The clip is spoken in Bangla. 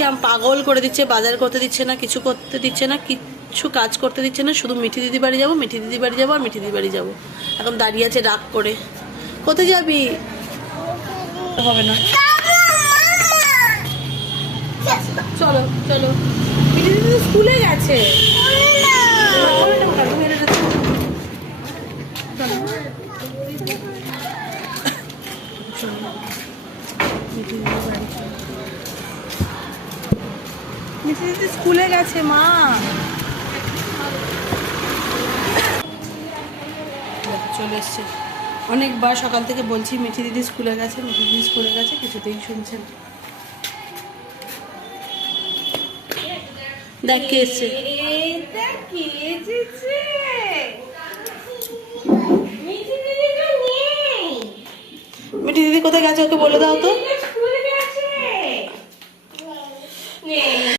দিদিকে পাগল করে দিচ্ছে, বাজার করতে দিচ্ছে না, কিছু করতে দিচ্ছে না, কিছু কাজ করতে দিচ্ছে না, শুধু মিঠি দিদি বাড়ি যাবো, মিঠি দিদি বাড়ি যাবো আর মিঠি দিদি বাড়ি যাবো। এখন দাঁড়িয়ে আছে রাগ করে। কোথায় যাবি? হবে না, চলো চলো। মিঠি দিদি স্কুলে গেছে। মিঠি দিদি স্কুলে গেছে মা। চলে এসছে। অনেকবার সকাল থেকে বলছি মিঠি দিদি স্কুলে গেছে, মিঠি দিদি স্কুলে গেছে, কিছুতেই শুনছেন। দেখ কে এসছে। মিঠি দিদি কোথায় গেছে ওকে বলে দাও তো।